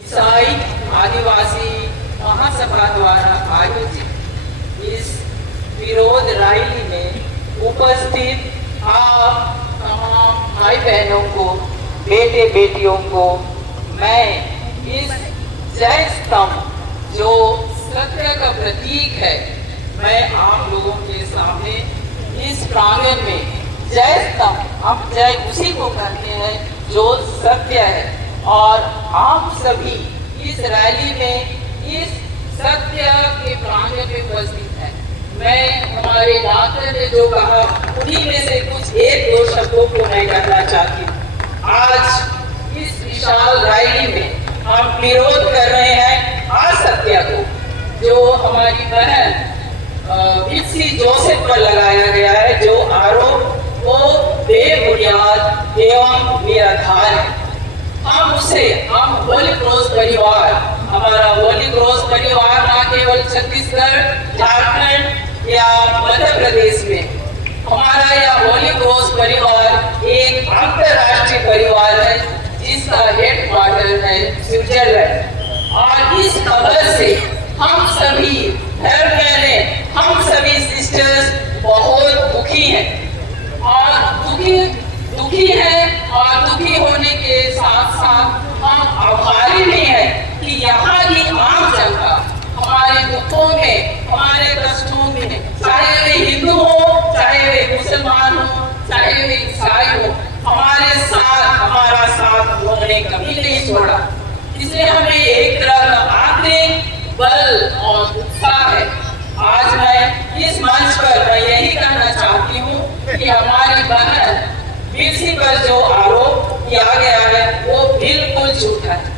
ईसाई आदिवासी महासभा द्वारा आयोजित इस विरोध रैली में उपस्थित आप तमाम भाई बहनों को, बेटे बेटियों को मैं इस जय स्तंभ जो सत्य का प्रतीक है, मैं आप लोगों के सामने इस प्रांगण में जय स्तंभ, हम जय उसी को कहते हैं जो सत्य है, और आप सभी इस रैली में इस सत्य के प्रांगण में उपस्थित हैं। मैं हमारे डॉक्टर ने जो कहा उन्हीं में से कुछ एक दो शब्दों को मैं कहना चाहती हूँ। आज इस विशाल रैली में हम विरोध कर रहे हैं असत्य को, जो हमारी बहन बिट्सी जोसेफ पर लगाया गया है, जो आरोप वो बेबुनियाद एवं निराधार है। हम होली क्रॉस परिवार, हमारा होली क्रॉस परिवार ना केवल छत्तीसगढ़, झारखंड या मध्य प्रदेश में, हमारा यह होली क्रॉस परिवार एक अंतरराष्ट्रीय परिवार है जिसका हेडक्वार्टर है स्विट्जरलैंड। और इस खबर से हम सभी धर्म बहनें, हम सभी सिस्टर्स बहुत दुखी हैं और दुखी होने के साथ साथ हम आभारी भी हैं कि यहाँ की आम जनता हमारे दुखों में, हमारे कष्टों में, चाहे वे हिंदू हो, चाहे वे मुसलमान हो, चाहे वे ईसाई हो, हमारा साथ उन्होंने कभी नहीं छोड़ा। इसलिए हमें एक तरह का आंतरिक बल और उत्साह है। आज मैं इस मंच पर मैं यही कहना चाहती हूँ कि हमारी बहन बिट्सी पर जो आरोप किया गया है वो बिल्कुल झूठा है।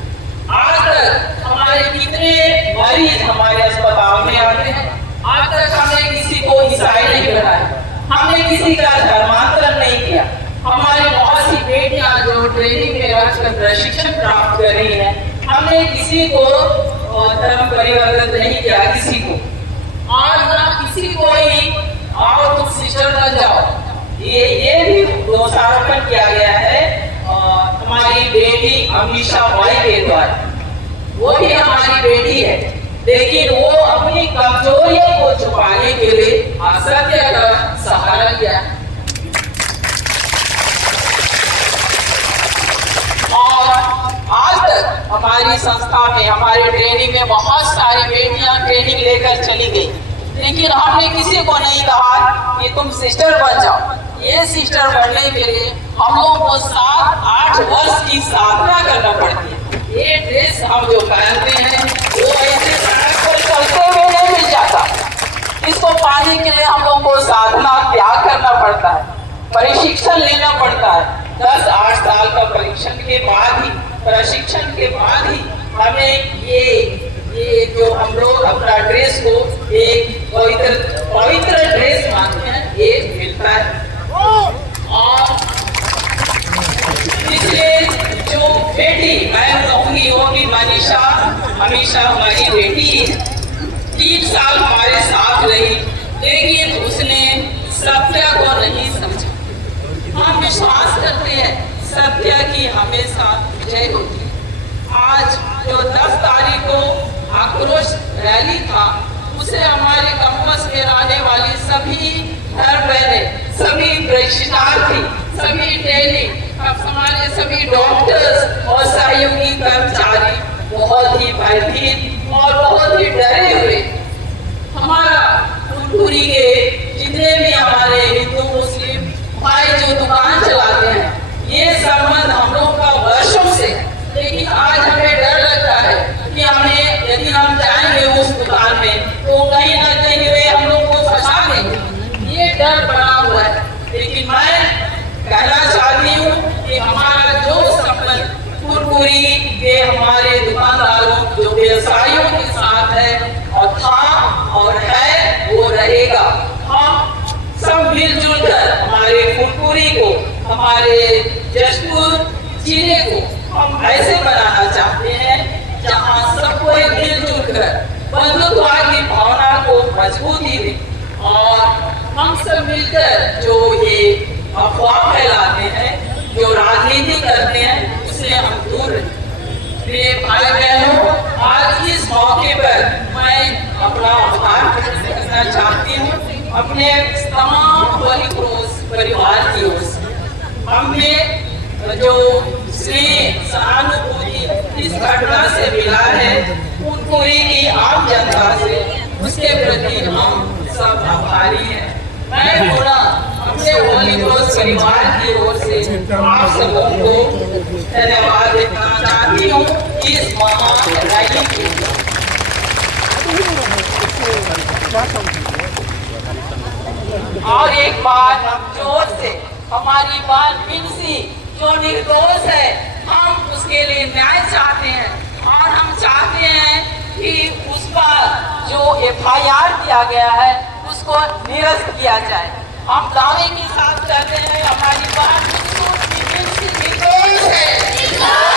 आज तक हमारे कितने मरीज हमारे अस्पताल में आते हैं, आज तक हमने किसी को ईसाई नहीं बनाया, हमने किसी का धर्मांतरण नहीं किया। हमारी बहुत सी बेटियां जो ट्रेनिंग में रहकर प्रशिक्षण प्राप्त कर रही हैं, हमने किसी को धर्म परिवर्तन नहीं किया, किसी को, और ना किसी को ही आओ तुम सिस्टर बन जाओ, ये भी दोषारोपण किया गया है हमारी बेटी अमीषा बाई के द्वारा। वो भी हमारी बेटी है, लेकिन वो अपनी कमजोरियों को छुपाने के लिए असत्य का सहारा लिया। और आज तक हमारी संस्था में, हमारी ट्रेनिंग में बहुत सारी बेटियां ट्रेनिंग लेकर चली गई, लेकिन हमने किसी को नहीं कहा कि तुम सिस्टर बन जाओ। ये सिस्टर बनने के लिए हम लोगों को 7-8 वर्ष की साधना करना पड़ती है। ये ड्रेस हम जो पहनते हैं वो ऐसे सड़क पर चलते हुए नहीं मिल जाता, इसको पाने के लिए हम लोगों को साधना त्याग करना पड़ता है, प्रशिक्षण लेना पड़ता है। 10-8 साल का प्रशिक्षण के बाद ही हमें ये जो हम लोग अपना ड्रेस को एक पवित्र ड्रेस मानते हैं, ये मिलता है। और इसलिए जो बेटी मैं कहूँगी वो भी मनीषा हमेशा हमारी बेटी है, 3 साल हमारे साथ रही, लेकिन उसने सत्य को नहीं समझा। हम विश्वास करते हैं सत्य की हमेशा जय होती है। आज जो 10 तारीख को आक्रोश रैली था, उसे हमारे कैंपस में रहने वाली सभी धर्म बहनें, सभी प्रशिक्षणार्थी, सभी ट्रेनिंग, हमारे सभी डॉक्टर्स और सहयोगी कर्मचारी बहुत ही भयभीत और बहुत ही डरे हुए। हमारा फुलपुरी के जितने भी हमारे हिंदू मुस्लिम भाई जो दुकान चलाते हैं, ये संबंध हम लोग का वर्षों से, लेकिन आज हमें डर लगता है कि हमें यदि हम जाएंगे उस दुकान में तो कहीं ना कहीं वे हम लोग को फंसा देंगे, ये डर बना हुआ है। लेकिन मैं कहना चाहती हूँ कि हमारा जो संबंध फुलपुरी के हमारे दुकानदारों, जो व्यवसायियों के साथ है और था और है, वो रहेगा। हम सब मिलजुल कर हमारे फुलपुरी को, हमारे जशपुर जिले को हम ऐसे बनाना चाहते हैं जहाँ सब कोई मिलजुल कर बंधुत्व की भावना को मजबूती दे, और हम सब मिलकर जो ये अफवाह फैलाते हैं, जो राजनीति करते हैं, उससे हम दूर रहें। मेरे भाई बहन अपना आभार प्रकट करना चाहती हूँ अपने तमाम होली क्रॉस परिवार की ओर से। हमें जो स्नेह सहानुभूति इस घटना से मिला है पूरी की आम जनता से, उसके प्रति हम सब आभारी हैं। मैं थोड़ा अपने होली क्रॉस परिवार की ओर से आप सबों को धन्यवाद देना चाहती हूँ इस महान रैली के। और एक बार हम जोर से हमारी बाल पिंसी जो निर्दोष है, हम उसके लिए न्याय चाहते हैं और हम चाहते हैं कि उसका जो FIR दिया गया है उसको निरस्त किया जाए। हम दावे के साथ कहते हैं हमारी बात निर्दोष है।